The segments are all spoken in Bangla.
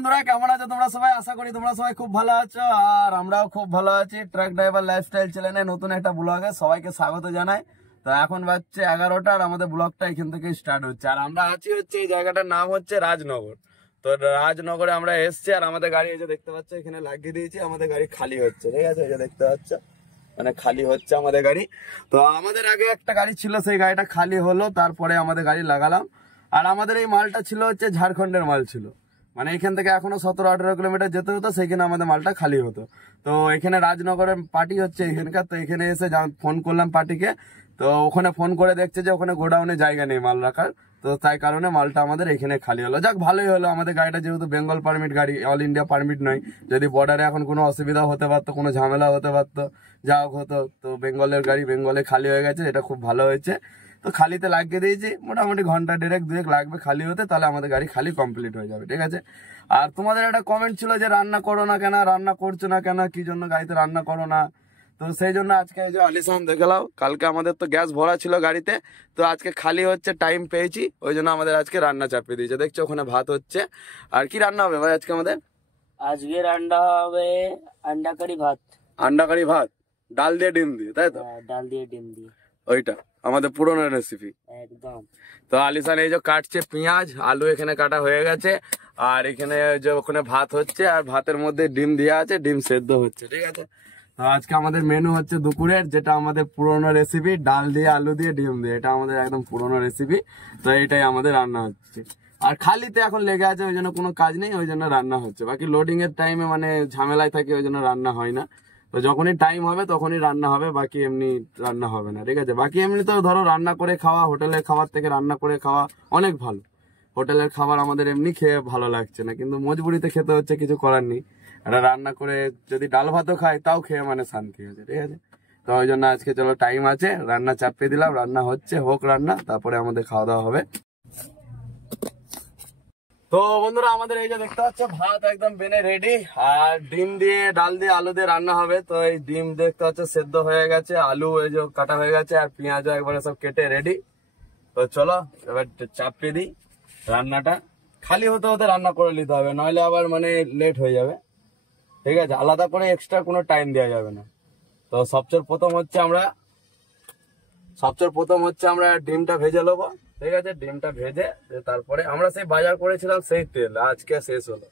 বন্ধুরা, কেমন আছো তোমরা সবাই? আশা করি তোমরা সবাই খুব ভালো আছো, আর আমরাও খুব ভালো আছি। ট্রাক ড্রাইভার লাইফস্টাইল চ্যানেলে নতুন একটা ব্লগে সবাইকে স্বাগত জানাই। তো এখন বাজছে 11টা, আর আমাদের ব্লগটা এখান থেকে স্টার্ট হচ্ছে। আর আমরা আছি হচ্ছে এই জায়গাটার নাম হচ্ছে রাজনগর। তো রাজনগরে আমরা এসছি, আর আমাদের গাড়ি এই যে দেখতে পাচ্ছ এখানে লাগিয়ে দিয়েছি। আমাদের গাড়ি খালি হচ্ছে, ঠিক আছে? এই যে দেখতে পাচ্ছ মানে খালি হচ্ছে আমাদের গাড়ি। তো আমাদের আগে একটা গাড়ি ছিল, সেই গাড়িটা খালি হলো, তারপরে আমাদের গাড়ি লাগালাম। আর আমাদের এই মালটা ছিল হচ্ছে ঝাড়খণ্ডের মাল ছিল, মানে এখান থেকে এখনো 17-18 কিলোমিটার যেতে হতো, সেইখানে আমাদের মালটা খালি হতো। তো এখানে রাজনগরের পার্টি হচ্ছে এখানকার, তো এখানে এসে ফোন করলাম পার্টিকে। তো ওখানে ফোন করে দেখছে যে ওখানে গোডাউনে জায়গা নেই মাল রাখার, তো তাই কারণে মালটা আমাদের এখানে খালি হলো। যাক, ভালোই হলো। আমাদের গাড়িটা যেহেতু বেঙ্গল পারমিট গাড়ি, অল ইন্ডিয়া পারমিট নয়, যদি বর্ডারে এখন কোনো অসুবিধা হতে পারতো, কোনো ঝামেলা হতে পারতো, যা হোক হতো, তো বেঙ্গলের গাড়ি বেঙ্গলে খালি হয়ে গেছে, এটা খুব ভালো হয়েছে। তো খালিতে লাগিয়ে দিয়েছি, মোটামুটি ঘন্টা দেড়েক দুয়েক লাগবে খালি হতে, তাহলে আমাদের গাড়ি খালি কমপ্লিট হয়ে যাবে, ঠিক আছে? আর তোমাদের একটা কমেন্ট ছিল যে রান্না করো না কেন, রান্না করছো না কেন, কি জন্য গাড়িতে রান্না করো না? তো সেই জন্য আজকে এই যে আলিশান দেখলাম, কালকে আমাদের তো গ্যাস ভরা ছিল গাড়িতে, তো আজকে খালি হচ্ছে, টাইম পেয়েছি, ওই জন্য আমাদের আজকে রান্না চাপিয়ে দিয়েছে। দেখছো ওখানে ভাত হচ্ছে। আর কি রান্না হবে ভাই আজকে আমাদের? আজকে রান্না হবে আন্ডা কারি ভাত। আন্ডা কারি ভাত, ডাল দিয়ে ডিম দিয়ে, তাই তো? ডাল দিয়ে ডিম দিয়ে, ওইটা আমাদের পুরোনো রেসিপি একদম। তো আলিশান এই যে কাটছে পেঁয়াজ, আলু এখানে কাটা হয়ে গেছে, আর এখানে যে ওখানে ভাত হচ্ছে, আর ভাতের মধ্যে ডিম দেওয়া আছে, ডিম সেদ্ধ হচ্ছে, ঠিক আছে? তো আজকে আমাদের মেনু হচ্ছে দুপুরের, যেটা আমাদের পুরোনো রেসিপি, ডাল দিয়ে আলু দিয়ে ডিম দিয়ে, এটা আমাদের একদম পুরোনো রেসিপি। তো এটাই আমাদের রান্না হচ্ছে। আর খালিতে এখন লেগে আছে, ওই জন্য কোনো কাজ নেই, ওই জন্য রান্না হচ্ছে। বাকি লোডিং এর টাইমে মানে ঝামেলায় থাকে, ওই জন্য রান্না হয় না। তো যখনই টাইম হবে তখনই রান্না হবে, বাকি এমনি রান্না হবে না, ঠিক আছে? বাকি এমনি তো ধরো রান্না করে খাওয়া, হোটেলের খাবার থেকে রান্না করে খাওয়া অনেক ভালো। হোটেলের খাবার আমাদের এমনি খেয়ে ভালো লাগছে না, কিন্তু মজবুরিতে খেতে হচ্ছে, কিছু করার নেই। এটা রান্না করে যদি ডাল ভাতও খাই, তাও খেয়ে মানে শান্তি আছে, ঠিক আছে? তো ওই জন্য আজকে চলো, টাইম আছে, রান্না চাপিয়ে দিলাম, রান্না হচ্ছে, হোক রান্না, তারপরে আমাদের খাওয়া দাওয়া হবে। তো বন্ধুরা, আমাদের এই যে দেখতে পাচ্ছ ভাত একদম বেনে রেডি, আর ডিম দিয়ে ডাল দিয়ে আলু দিয়ে রান্না হবে। তো এই ডিম দেখতে পাচ্ছ সেদ্ধ হয়ে গেছে, আলু এই যে কাটা হয়ে গেছে, আর পেঁয়াজও একবারে সব কেটে রেডি। তো চলো এবার চাপিয়ে দিই রান্নাটা। খালি হতে হতে রান্না করে নিতে হবে, নইলে আবার মানে লেট হয়ে যাবে, ঠিক আছে? আলাদা করে এক্সট্রা কোনো টাইম দেওয়া যাবে না। তো সবচেয়ে প্রথম হচ্ছে আমরা ডিমটা ভেজে নেবো, ঠিক আছে? ডিমটা ভেজে তারপরে আমরা সেই বাজার করেছিলাম, সেই তেল আজকে শেষ হলো।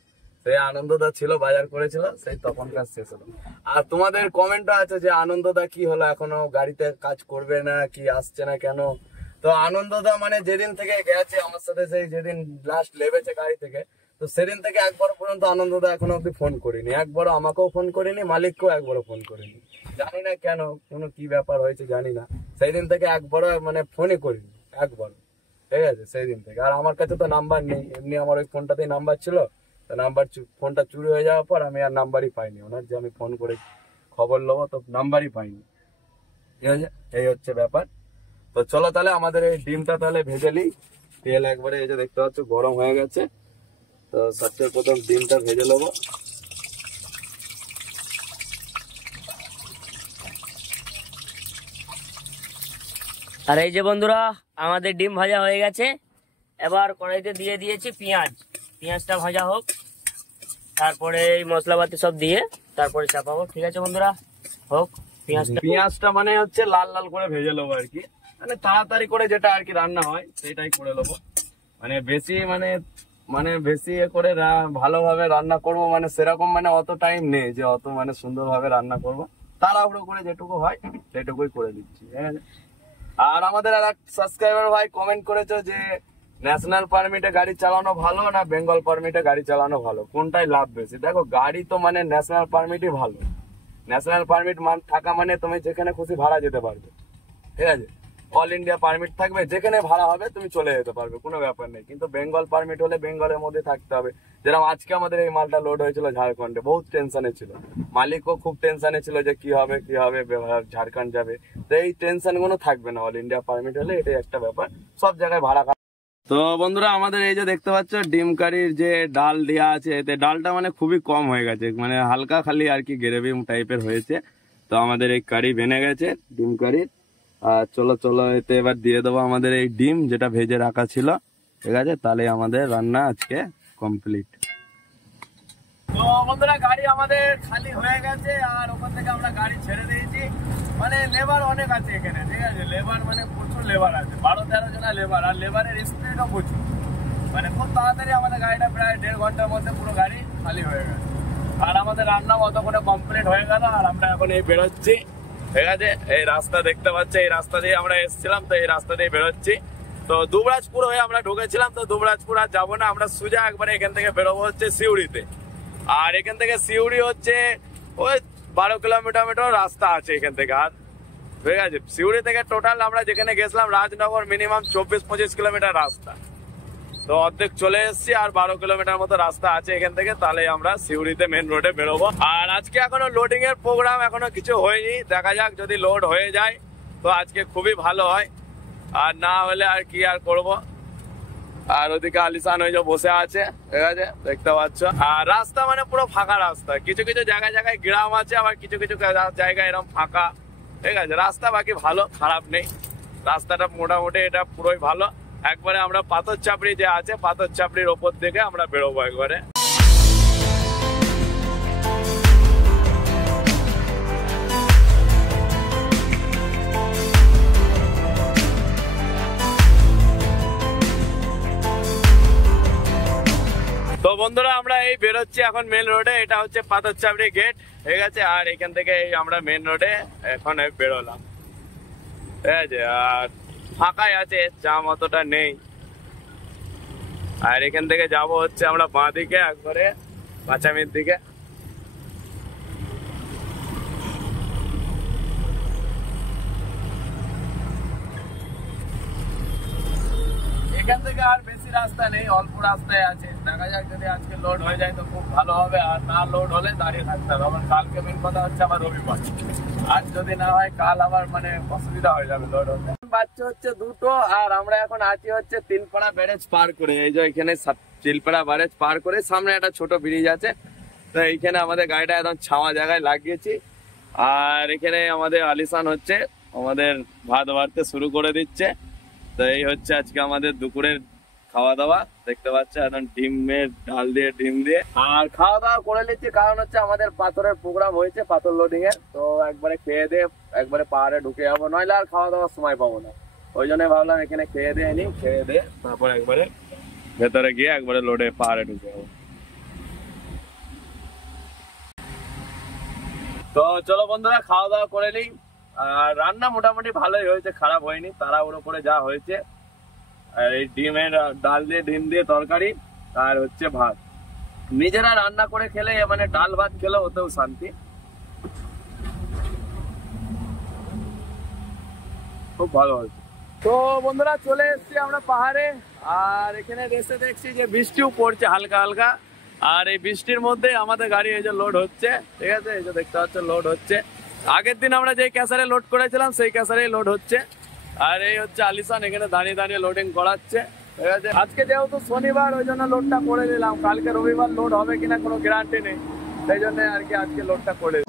সেই আনন্দদা ছিল, বাজার করেছিল, সেই তখনকার শেষ হলো। আর তোমাদের কমেন্টও আছে যে আনন্দদা কি হলো, এখনো গাড়িতে কাজ করবে না কি, আসছে না কেন? তো আনন্দদা মানে যেদিন থেকে গেছে আমার সাথে, সেই যেদিন লাস্ট লেবেছে গাড়ি থেকে, তো সেদিন থেকে একবার পর্যন্ত আনন্দদা এখনো অব্দি ফোন করিনি, একবারও আমাকেও ফোন করিনি, মালিককেও একবারও ফোন করিনি। জানি না কেন, কোনো কি ব্যাপার হয়েছে জানি না, সেই দিন থেকে একবারও মানে ফোনই করিনি, একবার, ঠিক আছে? সেই দিন থেকে। আর আমার কাছে তো নাম্বার নেই, এমনি আমার ওই ফোনটাতেই নাম্বার ছিল, তো ফোনটা চুরি হয়ে যাওয়ার পর আমি আর নাম্বারই পাইনি ওনার, যে আমি ফোন করে খবর নেবো, তো নাম্বারই পাইনি, ঠিক আছে? এই হচ্ছে ব্যাপার। তো চলো তাহলে আমাদের এই ডিমটা তাহলে ভেজে নিই। তেল একবারে এই যে দেখতে পাচ্ছ গরম হয়ে গেছে, তো সবচেয়ে প্রথম ডিমটা ভেজে নেবো। আর এই যে বন্ধুরা, আমাদের ডিম ভাজা হয়ে গেছে। এবার কড়াইতে দিয়ে দিয়েছি পেঁয়াজটা ভাজা হোক, তারপরে এই মশলাপাতি সব দিয়ে তারপরে চাপাবো, ঠিক আছে বন্ধুরা? হোক পেঁয়াজটা মানে হচ্ছে লাল লাল করে ভেজে নেবো আর কি, মানে তাড়াতাড়ি করে যেটা আর কি রান্না হয় সেটাই করে নেবো। মানে বেশি মানে বেশি করে ভালোভাবে রান্না করব, মানে সেরকম মানে অত টাইম নেই যে অত মানে সুন্দরভাবে রান্না করব, তাড়াহুড়ো করে যেটুকু হয় সেটুকুই করে দিচ্ছি, ঠিক আছে? আর আমাদের আর এক সাবস্ক্রাইবার ভাই কমেন্ট করেছে যে ন্যাশনাল পারমিটে গাড়ি চালানো ভালো না বেঙ্গল পারমিটে গাড়ি চালানো ভালো, কোনটাই লাভ বেশি? দেখো, গাড়ি তো মানে ন্যাশনাল পারমিটই ভালো। ন্যাশনাল পারমিট থাকা মানে তুমি যেখানে খুশি ভাড়া যেতে পারবে, ঠিক আছে? অল ইন্ডিয়া পারমিট থাকবে, যেখানে ভাড়া হবে তুমি চলে যেতে পারবে, কোনো ব্যাপার নেই। কিন্তু বেঙ্গল পারমিট হলে বেঙ্গলের মধ্যে থাকতে হবে। যেরকম আজকে আমাদের এই মালটা লোড হয়েছিল ঝাড়খণ্ডে, বহুত টেনশনে ছিল, মালিকও খুব টেনশনে ছিল যে কি হবে ঝাড়খণ্ড যাবে। তো এই টেনশন গুলো থাকবে না অল ইন্ডিয়া পারমিট হলে, এটাই একটা ব্যাপার, সব জায়গায় ভাড়া। তো বন্ধুরা, আমাদের এই যে দেখতে পাচ্ছ ডিম কারির যে ডাল দেওয়া আছে, এতে ডালটা মানে খুবই কম হয়ে গেছে, মানে হালকা খালি আর কি গ্রেভি টাইপের হয়েছে। তো আমাদের এই কারি বেনে গেছে ডিম কারির। আর চলো এতে এবার দিয়ে দেবো আমাদের এই ডিম যেটা ভেজে রাখা ছিল, ঠিক আছে? তাহলে আমাদের রান্না আজকে কমপ্লিট। তো বন্ধুরা গাড়ি আমাদের খালি হয়ে গেছে, আর ওখান থেকে আমরা গাড়ি ছেড়ে দিয়েছি। মানে লেবার অনেক আছে এখানে, ঠিক আছে, লেবার মানে প্রচুর লেবার আছে, 12-13 জনা লেবার, আর লেবারের স্পিডও প্রচুর। মানে খুব তাড়াতাড়ি আমাদের গাড়িটা প্রায় 1.5 ঘন্টার মধ্যে পুরো গাড়ি খালি হয়ে গেছে। আর আমাদের রান্না অতক্ষণে কমপ্লিট হয়ে গেল, আর আমরা এখন এই বেরোচ্ছি, ঠিক আছে। এই রাস্তা দেখতে পাচ্ছি, এই রাস্তা দিয়ে আমরা এসেছিলাম, তো এই রাস্তা দিয়ে বেরোচ্ছি। তো দুবরাজপুর হয়ে আমরা ঢুকেছিলাম, তো দুবরাজপুর আর যাবো না, আমরা সোজা একবারে এখান থেকে বেরোবো হচ্ছে সিউড়িতে। আর এখান থেকে সিউড়ি হচ্ছে ওই 12 কিলোমিটার রাস্তা আছে এখান থেকে। আর ঠিক আছে, সিউড়ি থেকে টোটাল আমরা যেখানে গেছিলাম রাজনগর মিনিমাম 24-25 কিলোমিটার রাস্তা, তো অর্ধেক চলে এসেছি। আর 12 কিলোমিটার মতো রাস্তা আছে এখান থেকে, তাহলে আমরা সিউড়িতে মেন রোডে বেরোবো। আর আজকে এখনো লোডিং এর প্রোগ্রাম এখনো কিছু হয়নি, দেখা যাক, যদি লোড হয়ে যায় তো আজকে খুবই ভালো হয়, আর না হলে আর কি আর করবো। আর ওদিকে আলিসান ওই যে বসে আছে, ঠিক আছে, দেখতে পাচ্ছ। আর রাস্তা মানে পুরো ফাঁকা রাস্তা, কিছু কিছু জায়গায় জায়গায় গ্রাম আছে, আবার কিছু কিছু জায়গায় এরকম ফাঁকা, ঠিক আছে। রাস্তা বাকি ভালো, খারাপ নেই, রাস্তাটা মোটামুটি এটা পুরোই ভালো। একবারে আমরা পাথর চাপড়ি যে আছে, পাথর চাপড়ির ওপর থেকে আমরা বেরোবো একবারে। তো বন্ধুরা আমরা এই বেরোচ্ছি এখন মেন রোডে, এটা হচ্ছে পাথর চাপড়ি গেট, ঠিক আছে। আর এখান থেকে আমরা মেন রোডে এখন বেরোলাম, ঠিক আছে। আর ফাঁকাই আছে, জাম অতটা নেই। আর এখান থেকে যাব হচ্ছে আমরা বাঁ দিকে একবারে পাঁচামির দিকে। এখান থেকে আর বেশি রাস্তা নেই, অল্প রাস্তায় আছে, দেখা যাক, যদি আজকে লোড হয়ে যায় তো খুব ভালো হবে, আর না লোড হলে দাঁড়িয়ে থাকতে হবে। আবার কালকে মেন কথা হচ্ছে আবার রবিবার, আজ যদি না হয় কাল আবার মানে অসুবিধা হয়ে যাবে লোড হতে। বাচ্চা হচ্ছে 2টো, আর আমরা এখন আছি হচ্ছে তিলপাড়া ব্যারেজ পার করে। এই যে এখানে তিলপাড়া ব্যারেজ পার করে সামনে একটা ছোট ব্রিজ আছে, তো এইখানে আমাদের গাড়িটা একদম ছাওয়া জায়গায় লাগিয়েছি। আর এখানে আমাদের আলিসান হচ্ছে আমাদের ভাত বাড়তে শুরু করে দিচ্ছে। তো এই হচ্ছে আজকে আমাদের দুপুরের খাওয়া দাওয়া, দেখতে পাচ্ছ, একদম ডিমের ডাল দিয়ে, ডিম দিয়ে। আর খাওয়া দাওয়া করে নিচ্ছি, কারণ হচ্ছে আমাদের পাথরের প্রোগ্রাম হয়েছে, পাথর লোডিং এর, তো একবারে খেয়ে দিয়ে একবারে পাহাড়ে ঢুকে যাবো, নইলে আর খাওয়া দাওয়ার সময় পাবো না। ওই জন্য ভাবলাম এখানে খেয়ে দিয়ে নি, খেয়ে দিয়ে তারপর একবারে ভেতরে গিয়ে একবারে লোডে পাহাড়ে ঢুকে যাবো। তো চলো বন্ধুরা খাওয়া দাওয়া করে নিই। আর রান্না মোটামুটি ভালোই হয়েছে, খারাপ হয়নি, তাড়াহুড়ো করে যা হয়েছে। আর এই ডিমের ডাল দিয়ে, ডিম দিয়ে তরকারি, আর হচ্ছে ভাত। নিজেরা রান্না করে খেলে মানে ডাল ভাত খেলে ওতেও শান্তি, খুব ভালো হয়েছে। তো বন্ধুরা চলে এসেছি আমরা পাহাড়ে, আর এখানে এসে দেখছি যে বৃষ্টিও পড়ছে হালকা হালকা। আর এই বৃষ্টির মধ্যে আমাদের গাড়ি এই যে লোড হচ্ছে, ঠিক আছে, এই যে দেখতে পাচ্ছ লোড হচ্ছে। আগের দিন আমরা যে ক্যাসারে লোড করেছিলাম সেই ক্যাসারেই লোড হচ্ছে। আর এই হচ্ছে আলিসান এখানে দাঁড়িয়ে দাঁড়িয়ে লোডিং করাচ্ছে, ঠিক আছে। আজকে যেহেতু শনিবার ওই জন্য লোডটা করে দিলাম, কালকে রবিবার লোড হবে কিনা কোনো গ্যারান্টি নেই, সেই জন্য আর কি আজকে লোডটা করে।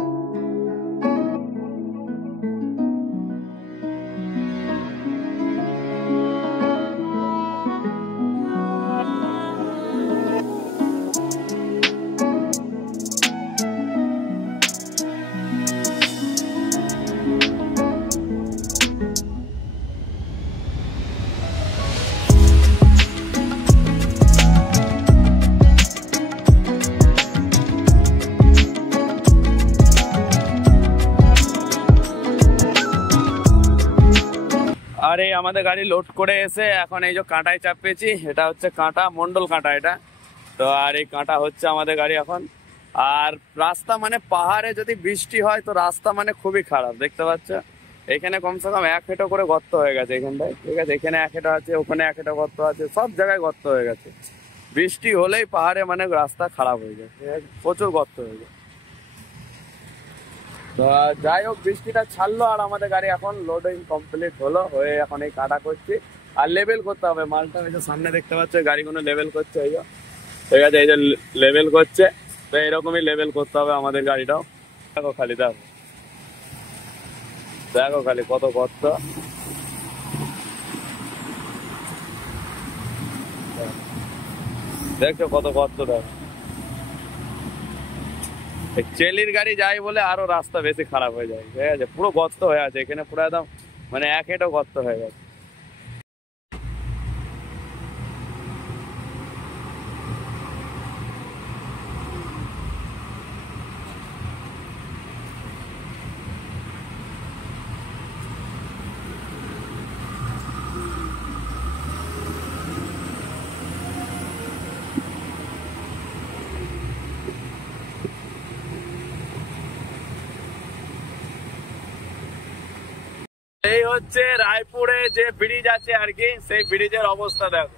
আর এই আমাদের গাড়ি লোড করে এসে এখন এই যে কাঁটায় চাপিয়েছি, এটা হচ্ছে কাঁটা, মন্ডল কাঁটা এটা। তো আর এই কাঁটা হচ্ছে আমাদের গাড়ি এখন। আর রাস্তা মানে পাহাড়ে যদি বৃষ্টি হয় তো রাস্তা মানে খুবই খারাপ, দেখতে পাচ্ছ। এখানে কমসে কম 1 হেঁটো করে গর্ত হয়ে গেছে এখানটায়, ঠিক আছে। এখানে 1 হেঁটো আছে, ওখানে 1 হেঁটো গর্ত আছে, সব জায়গায় গর্ত হয়ে গেছে। বৃষ্টি হলেই পাহাড়ে মানে রাস্তা খারাপ হয়ে যায়, ঠিক আছে, প্রচুর গর্ত হয়ে যায়। তো যাই হোক বৃষ্টিটা ছাড়লো, আর আমাদের গাড়ি এখন লোডিং কমপ্লিট হলো, হয়ে এখন এই কাটা করছি। আর লেবেল করতে হবে মালটা, ওই যে সামনে দেখতে পাচ্ছ গাড়িগুলো লেবেল করছে, এই যে, ঠিক আছে, এই যে লেবেল করছে। তো এরকমই লেবেল করতে হবে আমাদের গাড়িটাও। দেখো খালি, দেখো দেখো খালি কত গর্ত। দেখছো কত গর্ত, দেখো চেলির গাড়ি যায় বলে আরো রাস্তা বেশি খারাপ হয়ে যায়, ঠিক আছে? পুরো গর্ত হয়ে আছে এখানে, পুরো একদম মানে এক হেঁটো গর্ত হয়ে গেছে। এই হচ্ছে রায়পুরে যে ব্রিজ আছে আর কি, সেই ব্রিজের অবস্থা দেখো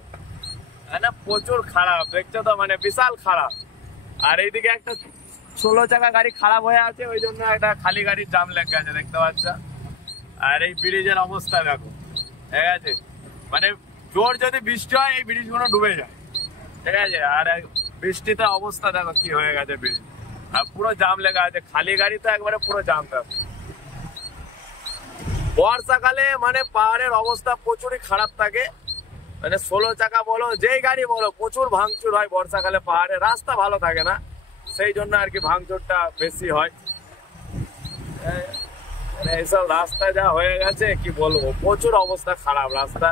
না, প্রচুর খারাপ, দেখছো তো, মানে বিশাল খারাপ। আর এইদিকে একটা 16 চাকা গাড়ি খারাপ হয়ে আছে, ওই জন্য একটা খালি গাড়ির জাম লেগে আছে, দেখতে পাচ্ছ। আর এই ব্রিজের অবস্থা দেখো, ঠিক আছে? মানে জোর যদি বৃষ্টি হয় এই ব্রিজ গুলো ডুবে যায়, ঠিক আছে? আর বৃষ্টিতে অবস্থা দেখো কি হয়ে গেছে ব্রিজ, আর পুরো জাম লেগে আছে, খালি গাড়ি তো একবারে পুরো জাম থাকে। বর্ষাকালে মানে পাহাড়ের অবস্থা প্রচুরই খারাপ থাকে, মানে 16 চাকা বলো যেই গাড়ি বলো প্রচুর ভাঙচুর হয় বর্ষাকালে পাহাড়ে, রাস্তা ভালো থাকে না, সেই জন্য আর কি ভাঙচুরটা বেশি হয়। এইসব রাস্তা যা হয়ে গেছে কি বলবো, প্রচুর অবস্থা খারাপ রাস্তা।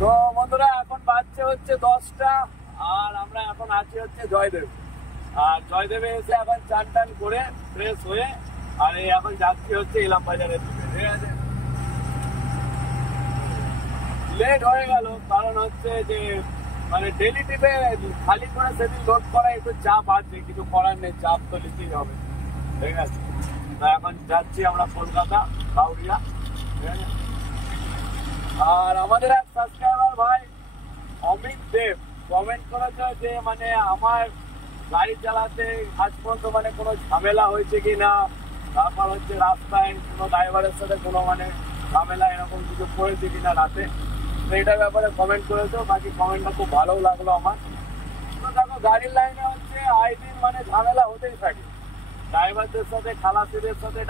তো বন্ধুরা এখন বাজছে হচ্ছে 10টা, আর আমরা এখন আছি হচ্ছে জয়দেব। আর জয়দেবে এসে এখন চান টান করে ফ্রেশ হয়ে আর এই এখন যাচ্ছি হচ্ছে ইলাম বাজারের দিকে, ঠিক আছে? লেট হয়ে গেল কারণ হচ্ছে যে মানে ডেলি ট্রিপে খালি করে সেদিন লোড করা একটু চাপ আছে, কিছু করার নেই, চাপ তো নিতেই হবে, ঠিক আছে? তা এখন যাচ্ছি আমরা কলকাতা বাউরিয়া, ঠিক আছে? আর আমাদের এক সাবস্ক্রাইবার ভাই অমিত দেব কমেন্ট করেছে যে মানে আমার গাড়ি চালাতে আজ পর্যন্ত মানে কোনো ঝামেলা হয়েছে কিনা, তারপর হচ্ছে রাস্তায় কোনো ড্রাইভারের সাথে কোনো মানে ঝামেলা এরকম কিছু করেছে কিনা রাতে, তো এটার ব্যাপারে কমেন্ট করেছো। বাকি কমেন্টটা খুব ভালো লাগলো আমার। তো দেখো গাড়ির লাইনে হচ্ছে আই দিন মানে ঝামেলা হতেই থাকে, ড্রাইভারদের সাথে খালাসিদের সাথে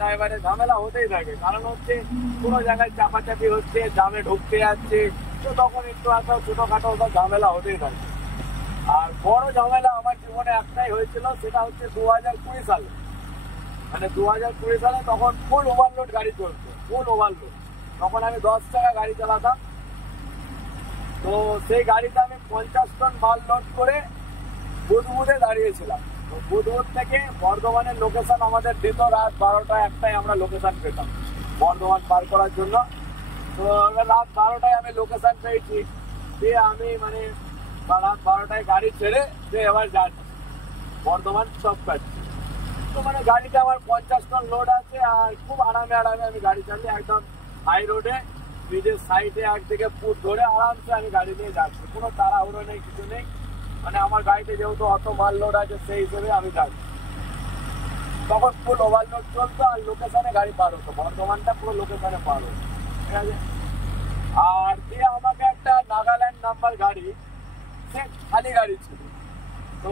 ড্রাইভারে ঝামেলা হতেই থাকে, কারণ হচ্ছে কোনো জায়গায় চাপাচাপি হচ্ছে, জামে ঢুকতে যাচ্ছে, তো তখন একটু একটা ছোটখাটো ঝামেলা হতেই থাকে। আর বড় ঝামেলা আমার জীবনে একটাই হয়েছিল, সেটা হচ্ছে 2020 সালে, মানে 2020 সালে তখন ফুল ওভারলোড গাড়ি চলতো, ফুল ওভারলোড। তখন আমি 10 টাকা গাড়ি চালাতাম, তো সেই গাড়িতে আমি 50 টন মাল লোড করে বুধবুধে দাঁড়িয়েছিলাম। তো বুধবুধ থেকে বর্ধমানের লোকেশন আমাদের দিত রাত 12টা 1টায় আমরা লোকেশন পেতাম বর্ধমান পার করার জন্য। তো রাত 12টায় আমি লোকেশন পেয়েছি, দিয়ে আমি মানে রাত 12টায় গাড়ি ছেড়ে যে এবার যাচ্ছি বর্ধমান সব পাচ্ছি। তো মানে গাড়িতে আমার 50 টন লোড আছে, আর খুব আরামে আমি গাড়ি চালিয়ে একদম হাই রোডে ব্রিজের সাইডে একদিকে ফুট ধরে আরামসে আমি গাড়ি নিয়ে যাচ্ছি, কোনো তাড়াহুড়ো নেই, কিছু নেই। মানে আমার গাড়িতে যেহেতু অত মাল লোড আছে সেই হিসেবে আমি যাচ্ছি। তখন ফুল ওভারলোড চলতো আর লোকেশনে গাড়ি পার হতো, বর্ধমানটা পুরো লোকেশনে পার হতো, ঠিক আছে? আর দিয়ে আমাকে একটা নাগাল্যান্ড নাম্বার গাড়ি, সে খালি গাড়ি ছিল, তো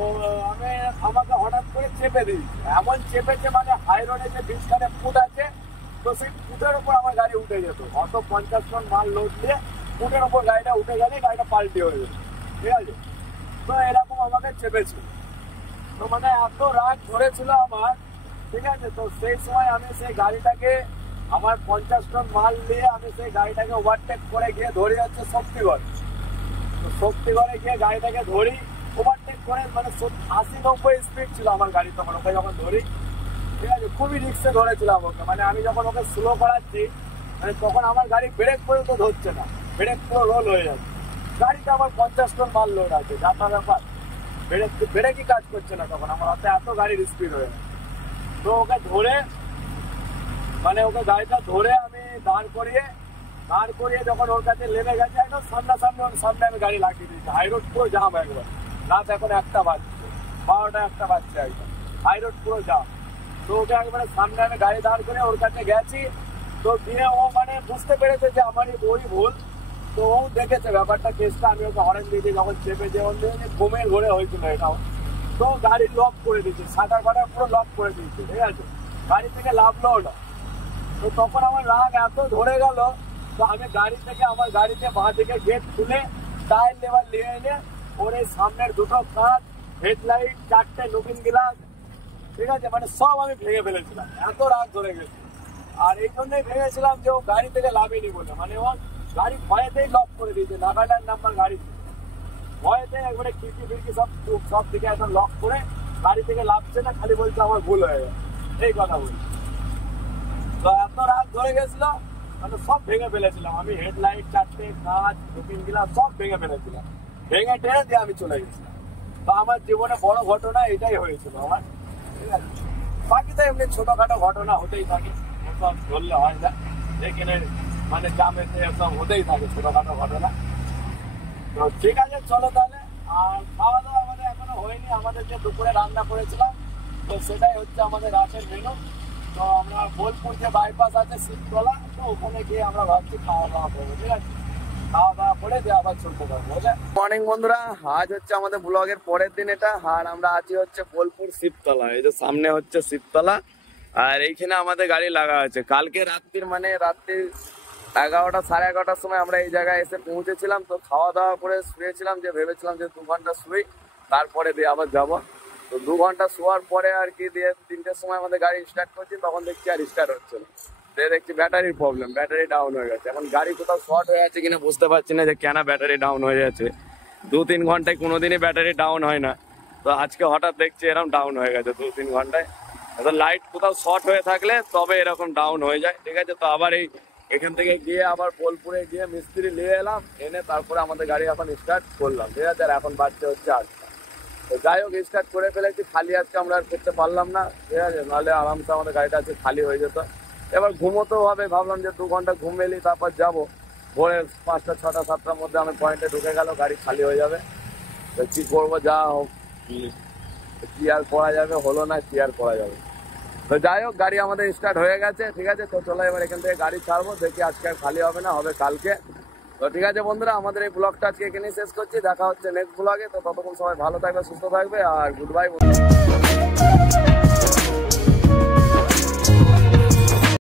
আমাকে হঠাৎ করে চেপে দিয়েছে, এমন চেপেছে মানে হাই রোডে যে ব্রিজখানে ফুট আছে, তো সেই ফুটের ওপর আমার গাড়ি উঠে যেত, অত 50 টন মাল লোড দিয়ে ফুটের ওপর গাড়িটা উঠে গেলে গাড়িটা পাল্টি হয়ে যেত, ঠিক আছে? তো এরকম আমাকে চেপেছিল, তো মানে এত রাগ ধরেছিল আমার, ঠিক আছে? তো সেই সময় আমি সেই গাড়িটাকে আমার 50 টন মাল নিয়ে আমি সেই গাড়িটাকে ওভারটেক করে গিয়ে ধরি হচ্ছে শক্তিগড়। তো শক্তিগড়ে গিয়ে গাড়িটাকে ধরি ওভারটেক করে, মানে 80-90 স্পিড ছিল আমার গাড়ি তখন, ওকে যখন ধরি, ঠিক আছে? খুবই রিক্সে ধরেছিলাম ওকে, মানে আমি যখন ওকে স্লো করাচ্ছি মানে তখন আমার গাড়ি ব্রেক পর্যন্ত ধরছে না, ব্রেক পুরো রোল হয়ে যাচ্ছে। গাড়িতে আমার 50 টন মাল লোড আছে, যাতা ব্যাপার, ব্রেকই কাজ করছে না তখন আমার হাতে, এত গাড়ির স্পিড হয়ে গেছে। তো ওকে ধরে মানে ওকে গাড়িটা ধরে আমি দাঁড় করিয়ে যখন ওর কাছে লেগে গেছে একদম সামনাসামনি, ওর সামনে আমি গাড়ি লাগিয়ে দিয়েছি, হাই রোড পুরো জাম একবার, রাত এখন 1টা বাজছে, 12টা 1টা বাজছে একদম, হাই রোড পুরো জাম। তো ওকে একবারে সামনে আমি গাড়ি দাঁড় করে ওর কাছে গেছি, তো দিয়ে ও মানে বুঝতে পেরেছে যে আমারই ওই ভুল, তো ও দেখেছে ব্যাপারটা, কেসটা। আমি ওকে হরেন দিয়েছি যখন চেপে যে ওর ঘুমের ঘরে হয়েছিল এটাও, তো গাড়ি লক করে দিয়েছে, সাদা ঘরে পুরো লক করে দিয়েছে, ঠিক আছে? গাড়ি থেকে লাভলো ওটা। তো তখন আমার রাগ এত ধরে গেল, তো আমি গাড়ি থেকে আমার গাড়িতে বাঁ দিকে গেট খুলে টায়ার লেবার নিয়ে এনে ওর এই সামনের দুটো কাঁচ, হেডলাইট, 4টে লুকিং গ্লাস, ঠিক আছে, মানে সব আমি ভেঙে ফেলেছিলাম, এত রাগ ধরে গেছে। আর এই জন্যই ভেঙেছিলাম যে ও গাড়ি থেকে লাভেনি বলে, মানে ও গাড়ি ভয়েতেই লক করে দিয়েছে, নাগাল্যান্ড নাম্বার গাড়ি ভয়েতে একবারে খিড়কি ফিড়কি সব দিকে একদম লক করে গাড়ি থেকে লাভছে না, খালি বলছে আমার ভুল হয়ে গেছে, এই কথা বলছে। তো এত রাগ ধরে গেছিল, মানে সব ভেঙে ফেলেছিলাম আমি, হেডলাইট, চারটে কাঁচ, লুকিং গ্লাস সব ভেঙে ফেলেছিলাম, ভেঙে টেনে দিয়ে আমি চলে গেছিলাম। তো আমার জীবনে বড় ঘটনা এটাই হয়েছিল আমার, ঠিক আছে। বাকি তো এমনি ছোটখাটো ঘটনা হতেই থাকে, সব ধরলে হয় না, এখানে মানে জামেতে সব হতেই থাকে ছোটখাটো ঘটনা। তো ঠিক আছে, চলো তাহলে। আর খাওয়া দাওয়া আমাদের এখনো হয়নি, আমাদের যে দুপুরে রান্না করেছিলাম তো সেটাই হচ্ছে আমাদের রাতের মেনু। তো আমরা বোলপুর যে বাইপাস আছে শিবতলা, তো ওখানে গিয়ে আমরা ভাবছি খাওয়া দাওয়া করবো, ঠিক আছে। খাওয়া দাওয়া করে দিয়ে আবার চলতে পারবো, বুঝলে। মর্নিং বন্ধুরা, আজ হচ্ছে আমাদের ব্লগের পরের দিন এটা, আর আমরা আছি হচ্ছে বোলপুর শিবতলা, এই যে সামনে হচ্ছে শিবতলা, আর এইখানে আমাদের গাড়ি লাগা আছে। কালকে রাত্রির মানে রাত্রি 11টা সাড়ে 11টার সময় আমরা এই জায়গায় এসে পৌঁছেছিলাম। তো খাওয়া দাওয়া করে শুয়েছিলাম, যে ভেবেছিলাম যে 2 ঘন্টা শুই, তারপরে দিয়ে আবার যাবো। তো 2 ঘন্টা শোয়ার পরে আর কি দিয়ে 3টের সময় আমাদের গাড়ি স্টার্ট করছি, তখন দেখছি আর স্টার্ট হচ্ছে না, দেখছি ব্যাটারির প্রবলেম, ব্যাটারি ডাউন হয়ে গেছে। এখন গাড়ি কোথাও শর্ট হয়ে আছে কিনা বুঝতে পারছি না যে কেন ব্যাটারি ডাউন হয়ে যাচ্ছে। 2-3 ঘন্টায় কোনোদিনই ব্যাটারি ডাউন হয় না, তো আজকে হঠাৎ দেখছি এরকম ডাউন হয়ে গেছে 2-3 ঘন্টায়। লাইট কোথাও শর্ট হয়ে থাকলে তবে এরকম ডাউন হয়ে যায়, ঠিক আছে। তো আবার এখান থেকে গিয়ে আবার বোলপুরে গিয়ে মিস্ত্রি নিয়ে এলাম, এনে তারপরে আমাদের গাড়ি এখন স্টার্ট করলাম, ঠিক আছে। আর এখন বাজছে হচ্ছে 8টা। তো যাই হোক, স্টার্ট করে ফেলেছি, খালি আজকে আমরা আর করতে পারলাম না, ঠিক আছে, নাহলে আরামসে আমাদের গাড়িটা আজকে খালি হয়ে যেত। এবার ঘুমোতেও হবে, ভাবলাম যে 2 ঘন্টা ঘুম এলি তারপর যাবো। ভোরে 5টা 6টা 7টার মধ্যে আমি পয়েন্টে ঢুকে গেল, গাড়ি খালি হয়ে যাবে। তো কি করবো, যা হোক, কি আর করা যাবে, হলো না, কি আর করা যাবে। তো যাই হোক, গাড়ি আমাদের স্টার্ট হয়ে গেছে, ঠিক আছে। তো চলো এবার এখান থেকে গাড়ি ছাড়বো, দেখি আজকে আর খালি হবে না, হবে কালকে। তো ঠিক আছে বন্ধুরা, আমাদের এই ব্লগটা আজকে এখানেই শেষ করছি, দেখা হচ্ছে নেক্সট ব্লগে। তো ততক্ষণ সবাই ভালো থাকবে, সুস্থ থাকবে, আর গুড বাই বন্ধুরা।